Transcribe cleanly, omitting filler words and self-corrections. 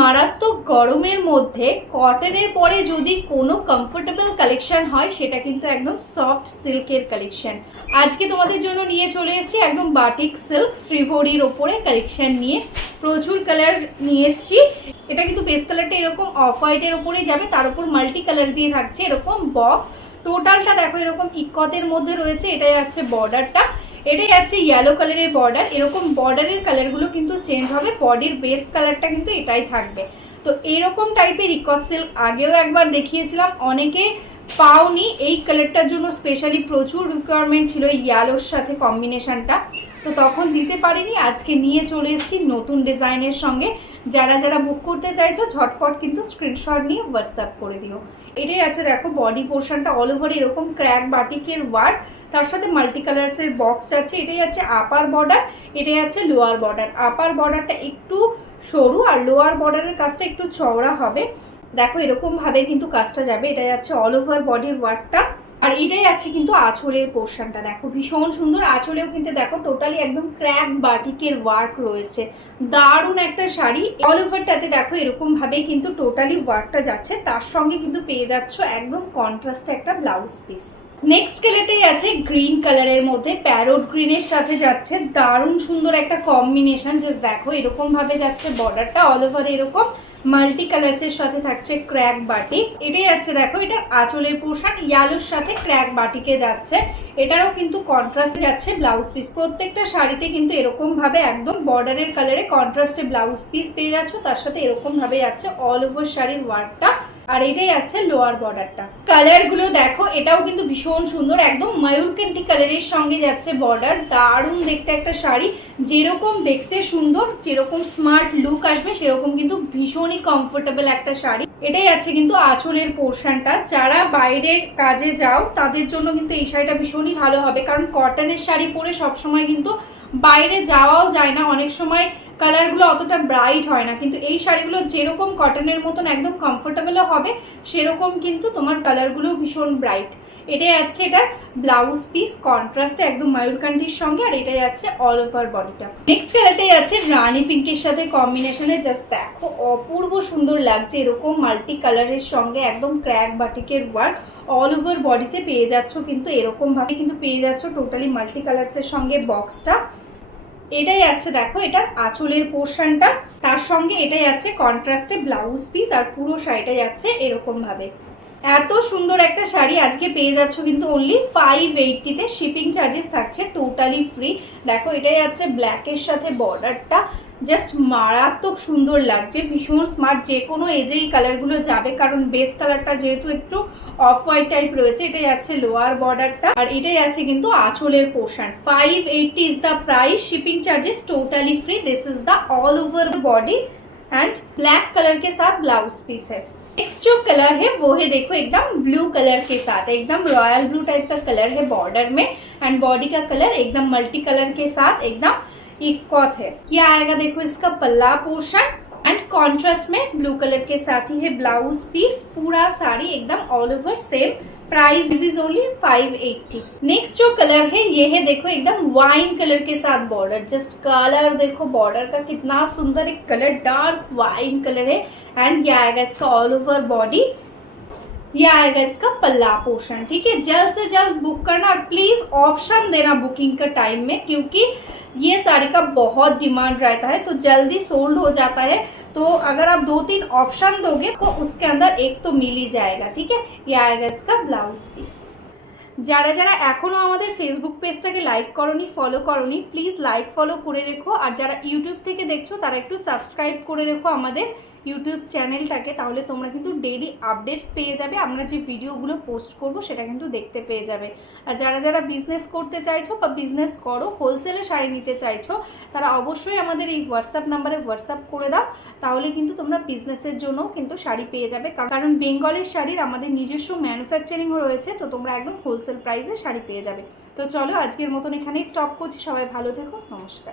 মারাত্মক গরমের মধ্যে কটনের পরে যদি কোনো কমফোর্টেবল কালেকশন হয় সেটা কিন্তু একদম সফট সিল্কের কালেকশন। আজকে তোমাদের জন্য নিয়ে চলে এসেছি একদম বাটিক সিল্ক শ্রীভরির ওপরে কালেকশন নিয়ে। প্রচুর কালার নিয়ে এসেছি। এটা কিন্তু বেস কালারটা এরকম অফ হোয়াইটের ওপরেই যাবে, তার উপর মাল্টি কালার দিয়ে থাকছে এরকম বক্স। টোটালটা দেখো এরকম ইকতের মধ্যে রয়েছে। এটাই আছে বর্ডারটা, এটাই আছে ইয়েলো কালারের বর্ডার। এরকম বর্ডারের কালারগুলো কিন্তু চেঞ্জ হবে, বডির বেস কালারটা কিন্তু এটাই থাকবে। তো এরকম টাইপের ইকত সিল্ক আগেও একবার দেখিয়েছিলাম, অনেকে পাওনি। এই কালারটার জন্য স্পেশালি প্রচুর রিকোয়ারমেন্ট ছিল ইয়েলোর সাথে কম্বিনেশনটা, তো তখন দিতে পারিনি। আজকে নিয়ে চলে এসেছি নতুন ডিজাইনের সঙ্গে। যারা যারা বুক করতে চাইছো ঝটপট কিন্তু স্ক্রিনশট নিয়ে হোয়াটসঅ্যাপ করে দিও। এটাই আছে দেখো বডি পোর্শনটা অল ওভার এরকম ক্র্যাক বাটিকের ওয়ার্ক, তার সাথে মাল্টি কালার্সের বক্স আছে। এটাই আছে আপার বর্ডার, এটাই আছে লোয়ার বর্ডার। আপার বর্ডারটা একটু সরু আর লোয়ার বর্ডারের কাজটা একটু চওড়া হবে। দেখো এরকম ভাবে কিন্তু কাজটা যাবে। এটাই আছে অল ওভার বডির ওয়ার্কটা। আর এটাই আছে কিন্তু আঁচলের পোর্শনটা, দেখো ভীষণ সুন্দর। আঁচলেও কিন্তু দেখো টোটালি একদম ক্র্যাক বাটিকের ওয়ার্ক রয়েছে। দারুণ একটা শাড়ি। অল ওভারটাতে দেখো এরকম ভাবে কিন্তু টোটালি ওয়ার্কটা যাচ্ছে, তার সঙ্গে কিন্তু পেয়ে যাচ্ছ একদম কন্ট্রাস্টে একটা ব্লাউজ পিস। নেক্সট কালারটাই আছে গ্রিন কালারের মধ্যে, প্যারোট গ্রিনের সাথে যাচ্ছে। দারুণ সুন্দর একটা কম্বিনেশন। জাস্ট দেখো এরকম ভাবে যাচ্ছে বর্ডারটা অল ওভার এরকম মাল্টি কালার্সের সাথে থাকছে ক্র্যাক বাটিক। এটাই আছে দেখো এটার আঁচলের পোর্শন, ইয়ালোর সাথে ক্র্যাক বাটিকে যাচ্ছে। এটারও কিন্তু কন্ট্রাস্টে যাচ্ছে ব্লাউজ পিস। প্রত্যেকটা শাড়িতে কিন্তু এরকম ভাবে একদম বর্ডারের কালারে কন্ট্রাস্টে ব্লাউজ পিস পেয়ে যাচ্ছ, তার সাথে এরকম ভাবে যাচ্ছে অল ওভার শাড়ির ওয়ার্কটা। আর এটাই আছে লোয়ার বর্ডারটা। কালার গুলো দেখো, এটাও কিন্তু ভীষণ সুন্দর, একদম ময়ূরকান্তি কালারের সঙ্গে যাচ্ছে বর্ডার। দারুণ দেখতে একটা শাড়ি, যেরকম দেখতে সুন্দর, যেরকম স্মার্ট লুক আসবে সেরকম কিন্তু ভীষণই কমফোর্টেবল একটা শাড়ি। এটাই আছে কিন্তু আঁচলের পোর্শনটা। যারা বাইরের কাজে যাও তাদের জন্য কিন্তু এই শাড়িটা ভীষণই ভালো হবে, কারণ কটনের শাড়ি পরে সবসময় কিন্তু বাইরে যাওয়াও যায় না, অনেক সময় কালারগুলো অতটা ব্রাইট হয় না। কিন্তু এই শাড়িগুলো যেরকম কটনের মতন একদম কমফোর্টেবলও হবে, সেরকম কিন্তু তোমার কালারগুলো ভীষণ ব্রাইট। এটাই আছে এটার ব্লাউজ পিস, কন্ট্রাস্টে একদম ময়ূরকান্তির সঙ্গে। আর এটাই আছে অল ওভার বডিটা। নেক্সট কালারটাই আছে রানী পিঙ্কের সাথে কম্বিনেশনে। জাস্ট দেখো অপূর্ব সুন্দর লাগছে, এরকম মাল্টি কালারের সঙ্গে একদম ক্র্যাক বাটিকের ওয়ার্ক অল ওভার বডিতে পেয়ে যাচ্ছ। কিন্তু এরকম ভাবে কিন্তু পেয়ে যাচ্ছ টোটালি মাল্টি কালার্সের সঙ্গে বক্সটা। এটাই আছে দেখো এটার আঁচলের পোর্শনটা, তার সঙ্গে এটাই আছে কন্ট্রাস্টে ব্লাউজ পিস। আর পুরো শাড়িটা যাচ্ছে এরকম ভাবে। এত সুন্দর একটা শাড়ি আজকে পেয়ে যাচ্ছ কিন্তু অনলি 580-তে। শিপিং চার্জেস থাকছে টোটালি ফ্রি। দেখো এটাই আছে ব্ল্যাকের সাথে বর্ডারটা, জাস্ট মারাত্মক সুন্দর লাগছে, ভীষণ স্মার্ট। যে কোনো এজেই কালারগুলো যাবে, কারণ বেস কালারটা যেহেতু একটু অফ হোয়াইট টাইপ রয়েছে। এটাই আছে লোয়ার বর্ডারটা, আর এটাই আছে কিন্তু আঁচলের portion. 580 is the price, shipping charges totally free. This is the all over body and black colour के साथ ब्लाउज पीस है। नेक्स्ट जो कलर है वो है देखो एकदम ब्लू कलर के साथ, एकदम रॉयल ब्लू टाइप का कलर है बॉर्डर में। एंड बॉडी का कलर एकदम मल्टी कलर के साथ एकदम इक्वत है। क्या आएगा देखो इसका पल्ला पोर्शन, एंड कॉन्ट्रास्ट में ब्लू कलर के साथ ही है ब्लाउज पीस। पूरा साड़ी एकदम all over same. Price is only 580। Next जो कलर है ये है देखो एकदम वाइन कलर के साथ बॉर्डर। जस्ट कलर देखो बॉर्डर का कितना सुंदर एक कलर, डार्क वाइन कलर है। एंड ये आएगा इसका ऑल ओवर बॉडी, ये आएगा इसका पल्ला पोर्शन। ठीक है, जल्द से जल्द बुक करना और प्लीज ऑप्शन देना बुकिंग का टाइम में, क्योंकि ये साड़ी का बहुत डिमांड रहता है, तो जल्दी सोल्ड हो जाता है। तो अगर आप 2-3 ऑप्शन दोगे तो उसके अंदर एक तो मिल ही जाएगा। ठीक है, ये आएगा इसका ब्लाउज पीस। যারা যারা এখনও আমাদের ফেসবুক পেজটাকে লাইক করনি, ফলো করনি, প্লিজ লাইক ফলো করে রেখো। আর যারা ইউটিউব থেকে দেখছো তারা একটু সাবস্ক্রাইব করে রেখো আমাদের ইউটিউব চ্যানেলটাকে, তাহলে তোমরা কিন্তু ডেইলি আপডেটস পেয়ে যাবে। আমরা যে ভিডিওগুলো পোস্ট করব সেটা কিন্তু দেখতে পেয়ে যাবে। আর যারা যারা বিজনেস করতে চাইছো বা বিজনেস করো, হোলসেলে শাড়ি নিতে চাইছো, তারা অবশ্যই আমাদের এই হোয়াটসঅ্যাপ নাম্বারে হোয়াটসঅ্যাপ করে দাও, তাহলে কিন্তু তোমরা বিজনেসের জন্য কিন্তু শাড়ি পেয়ে যাবে। কারণ বেঙ্গলের শাড়ির আমাদের নিজস্ব ম্যানুফ্যাকচারিং রয়েছে, তো তোমরা একদম হোলসেল প্রাইসে শাড়ি পেয়ে যাবে। তো চলো আজকের মতন এখানেই স্টপ করছি। সবাই ভালো থেকো, নমস্কার।